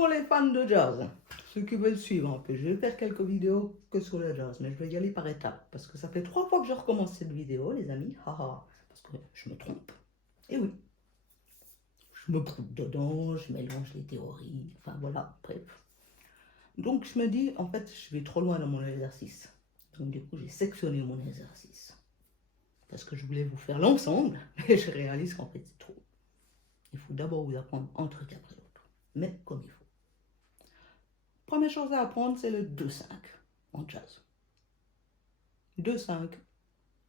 Pour les fans de jazz, ceux qui veulent suivre un peu, je vais faire quelques vidéos que sur le jazz, mais je vais y aller par étapes, parce que ça fait 3 fois que je recommence cette vidéo, les amis, haha, parce que je me trompe. Et oui, je me broute dedans, je mélange les théories, enfin voilà, bref. Donc je me dis, en fait, je vais trop loin dans mon exercice. Donc du coup, j'ai sectionné mon exercice. Parce que je voulais vous faire l'ensemble, mais je réalise qu'en fait, c'est trop. Il faut d'abord vous apprendre un truc après l'autre, mais comme il faut. Première chose à apprendre, c'est le 2-5 en jazz. 2-5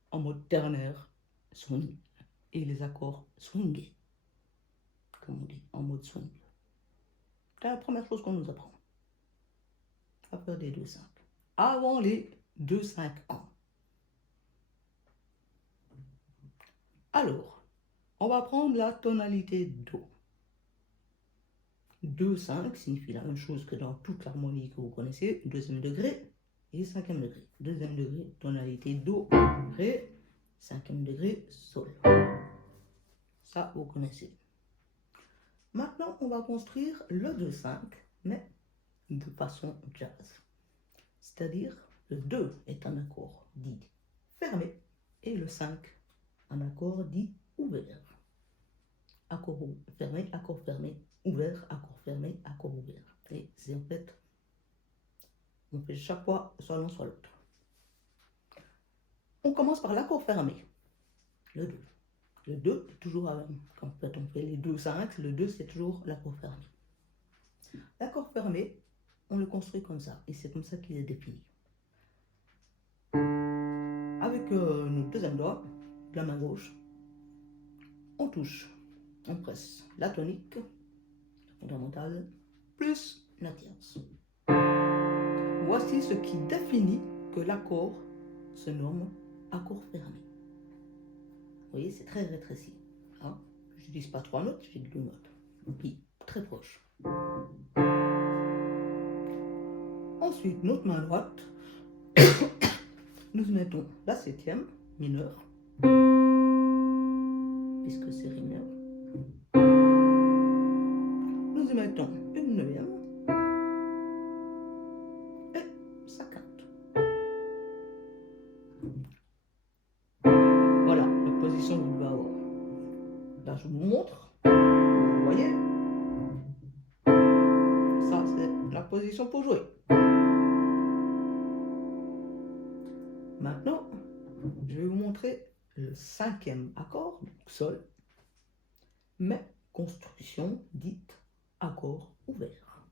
en mode ternaire, swing, et les accords swingés, comme on dit, en mode swing. C'est la première chose qu'on nous apprend. À faire des 2-5. Avant les 2-5-1. Alors, on va prendre la tonalité Do. 2-5 signifie la même chose que dans toute l'harmonie que vous connaissez, deuxième degré et cinquième degré. Deuxième degré, tonalité Do, Ré, cinquième degré, Sol. Ça, vous connaissez. Maintenant, on va construire le 2-5, mais de façon jazz. C'est-à-dire, le 2 est un accord dit fermé et le 5, un accord dit ouvert. Accord fermé, ouvert, accord fermé, accord ouvert. Et c'est en fait, on fait chaque fois soit l'un soit l'autre. On commence par l'accord fermé, le 2. Le 2 est toujours avec, en fait on fait les 2-5, le 2 c'est toujours l'accord fermé. L'accord fermé, on le construit comme ça, et c'est comme ça qu'il est défini. Avec notre deuxième doigt, de la main gauche, on touche, on presse la tonique, la fondamentale, plus la tierce. Voici ce qui définit que l'accord se nomme accord fermé. Vous voyez, c'est très rétréci. Hein? Je n'utilise pas 3 notes, j'ai 2 notes. Puis, très proche. Ensuite, notre main droite, nous mettons la 7e mineure, puisque c'est Ré mineur. Nous y mettons une 9e et sa quinte. Voilà la position que vous devez avoir. Là, je vous montre. Vous voyez? Ça, c'est la position pour jouer. Maintenant, je vais vous montrer le 5e accord, donc Sol, mais construction dite accord ouvert.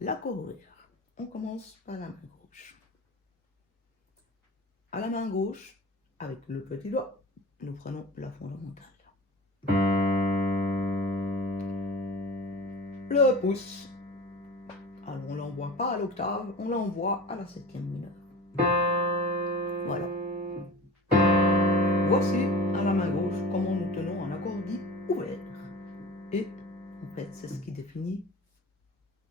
L'accord ouvert, on commence par la main gauche. À la main gauche, avec le petit doigt, nous prenons la fondamentale. Le pouce, alors on ne l'envoie pas à l'octave, on l'envoie à la 7e mineure. Voilà. Voici à la main gauche comment nous tenons un accord dit ouvert. Et en fait, c'est ce qui définit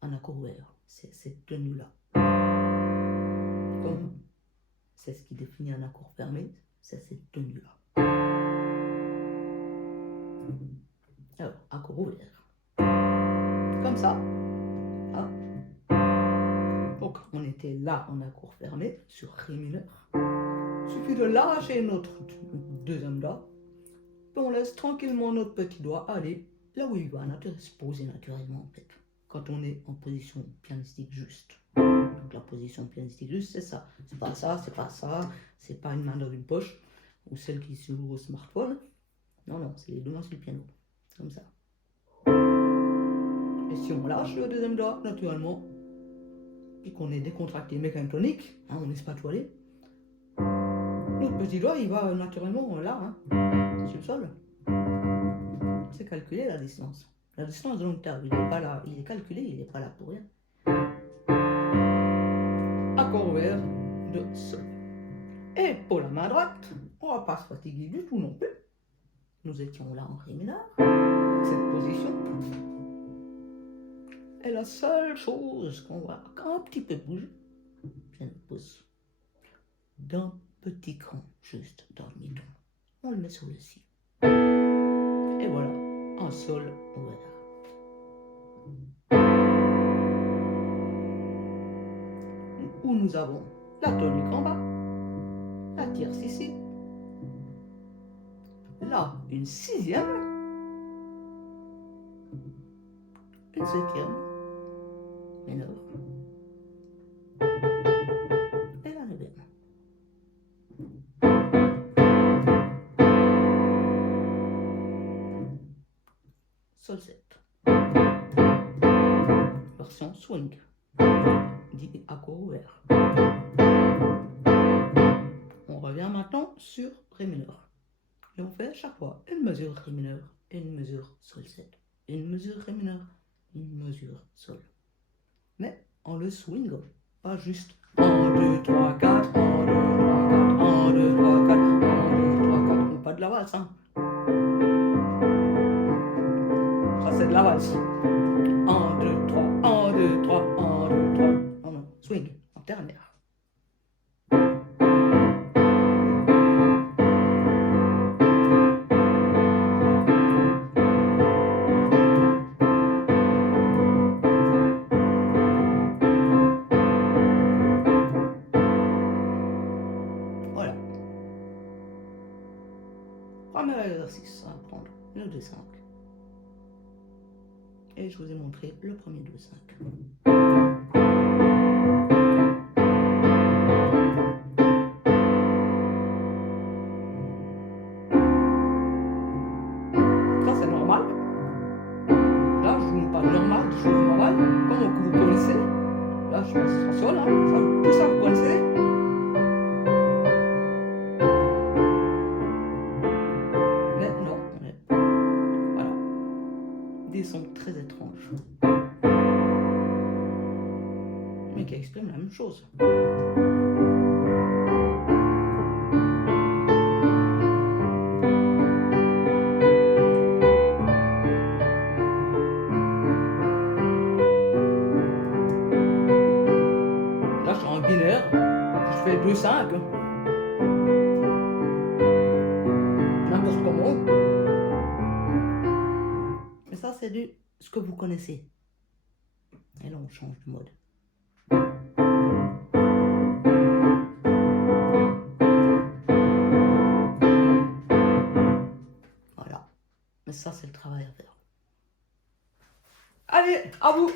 un accord ouvert. C'est cette tenue-là. Comme c'est ce qui définit un accord fermé, c'est cette tenue-là. Alors, accord ouvert. Comme ça. Hein. Donc, on était là en accord fermé sur Ré mineur. Il suffit de lâcher notre deuxième doigt. Puis on laisse tranquillement notre petit doigt aller là où il va se poser naturellement en fait. Quand on est en position pianistique juste. Donc la position pianistique juste, c'est ça. C'est pas ça, c'est pas ça. C'est pas une main dans une poche ou celle qui se joue au smartphone. Non, non, c'est les deux mains sur le piano. Comme ça. Et si on lâche le deuxième doigt, naturellement, et qu'on est décontracté mécanique, hein, on n'est pas toilé, notre petit doigt, il va naturellement là, hein, sur le sol. C'est calculé la distance. La distance de l'octave, il n'est pas là, il est calculé, il n'est pas là pour rien. Accord ouvert de Sol. Et pour la main droite, on ne va pas se fatiguer du tout non plus. Nous étions là en Ré mineur, cette position. Et la seule chose qu'on va un petit peu bouger, c'est notre pouce d'un petit cran juste dans le mi-ton. On le met sur le Si. Et voilà, un Sol ouvert. où nous avons la tonique en bas, la tierce ici, là une sixième, une septième mineure et la neuvième. Sol 7. Version swing, dit accord ouvert. On revient maintenant sur Ré mineur. Et on fait à chaque fois une mesure Ré mineur et une mesure Sol 7. Une mesure Ré mineur, une mesure Sol. Mais on le swing, pas juste 1, 2, 3, 4, 1, 2, 3, 4, 1, 2, 3, 4, 1, 2, 3, 4. Ou pas de la valse, hein. Ça, c'est de la valse. 1, 2, 3, 1, 2, 3, 1, 2, 3. Non, non, swing, en ternaire. Voilà. Premier exercice à prendre le D5. Et je vous ai montré le premier D5. Ça c'est normal. Là je joue pas normal, je joue normal, comme vous connaissez. Là je passe en sol, hein. Tout ça vous connaissez. Mais non, voilà. Des sons très étranges. Mais qui expriment la même chose. Là, je suis en binaire, je fais 2-5. N'importe comment. Mais ça, c'est ce que vous connaissez. Et là, on change de mode. Voilà. Mais ça, c'est le travail à faire. Allez, à vous!